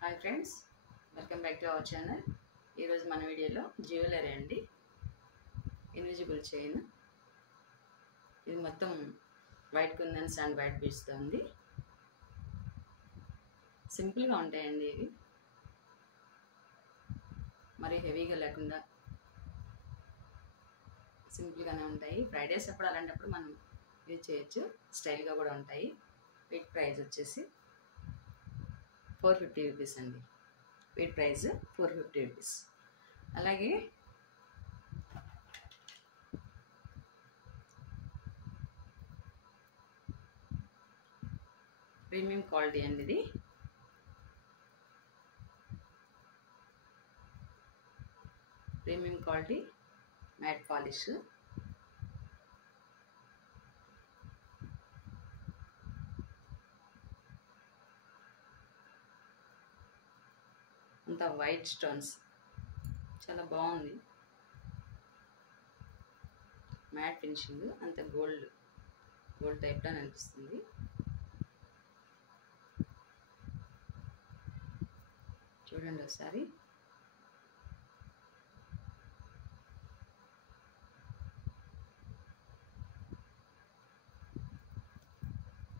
Hi friends, welcome back to our channel. ఈరోజు మన వీడియోలో జ్యువెలరీ అండి, ఇన్విజిబుల్ చైన్. ఇది మొత్తం వైట్ కుందన్స్ అండ్ వైట్ బీడ్స్తో ఉంది. సింపుల్గా ఉంటాయండి ఇవి, మరి హెవీగా లేకుండా సింపుల్గానే ఉంటాయి. ఫ్రైడేస్ అప్పుడు అలాంటప్పుడు మనం యూజ్ చేయొచ్చు. స్టైల్గా కూడా ఉంటాయి. వీటి ప్రైస్ వచ్చేసి 450 రూపీస్ అండి. వీటి ప్రైస్ 450 రూపీస్. అలాగే ప్రీమియం క్వాలిటీ అండి ఇది. Premium quality matte polish. అంతా వైట్ స్టోన్స్, చాలా బాగుంది. మ్యాట్ ఫినిషింగ్, అంత గోల్డ్ టైప్లో అనిపిస్తుంది. చూడండి ఒకసారి.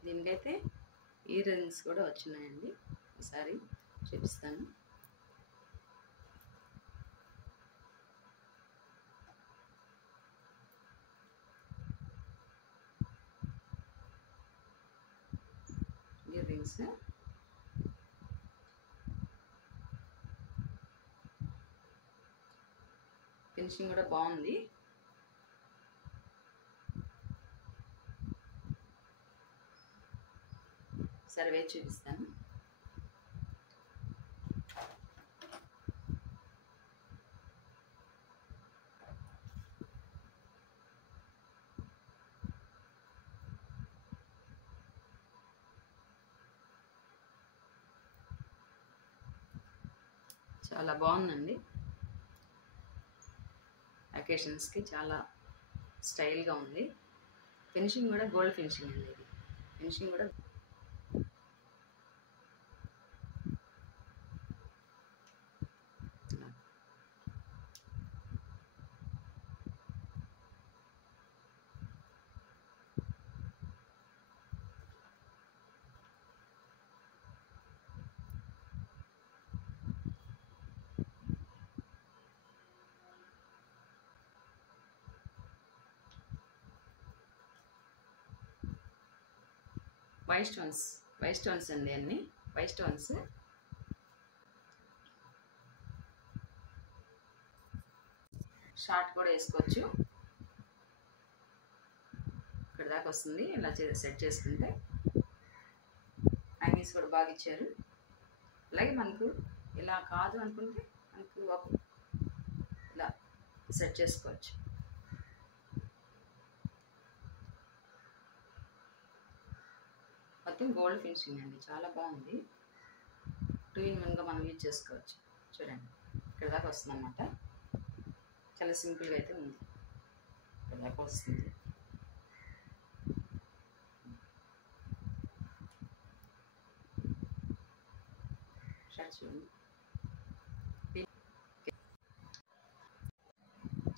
దీనికైతే ఇయర్ రింగ్స్ కూడా వచ్చినాయండి, ఒకసారి చూపిస్తాను. ఇయర్ రింగ్స్ ఫినిషింగ్ కూడా బాగుంది. సరే వేసి చూపిస్తాను. చాలా బాగుందండి. అకేషన్స్కి చాలా స్టైల్గా ఉంది. ఫినిషింగ్ కూడా గోల్డ్ ఫినిషింగ్ అండి. ఇది ఫినిషింగ్ కూడా వైట్ స్టోన్స్ అండి. అన్ని వైట్ స్టోన్స్. షార్ట్ కూడా వేసుకోవచ్చు. ఇక్కడ దాకా వస్తుంది. ఇలా సెట్ చేసుకుంటే హ్యాంగింగ్స్ కూడా బాగా ఇచ్చారు. అలాగే మనకు ఇలా కాదు అనుకుంటే మనకు ఇలా సెట్ చేసుకోవచ్చు. మొత్తం గోల్డ్ ఫినిషింగ్ అండి, చాలా బాగుంది. 2 in 1గా మనం యూజ్ చేసుకోవచ్చు. చూడండి, ఇక్కడ దాకా వస్తుంది అన్నమాట. చాలా సింపుల్గా అయితే ఉంది. ఇక్కడ దాకా వస్తుంది. చూడండి.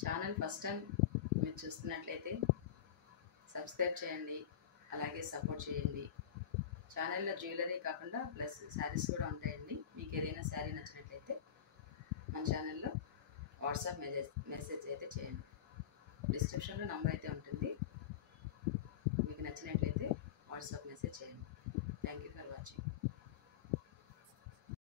ఛానల్ ఫస్ట్ టైం మీరు చూస్తున్నట్లయితే సబ్స్క్రైబ్ చేయండి, అలాగే సపోర్ట్ చేయండి. ఛానల్లో జ్యువెలరీ కాకుండా ప్లస్ శారీస్ కూడా ఉంటాయండి. మీకు ఏదైనా శారీ నచ్చినట్లయితే మన ఛానల్లో వాట్సాప్ మెసేజ్ అయితే చేయండి. డిస్క్రిప్షన్లో నంబర్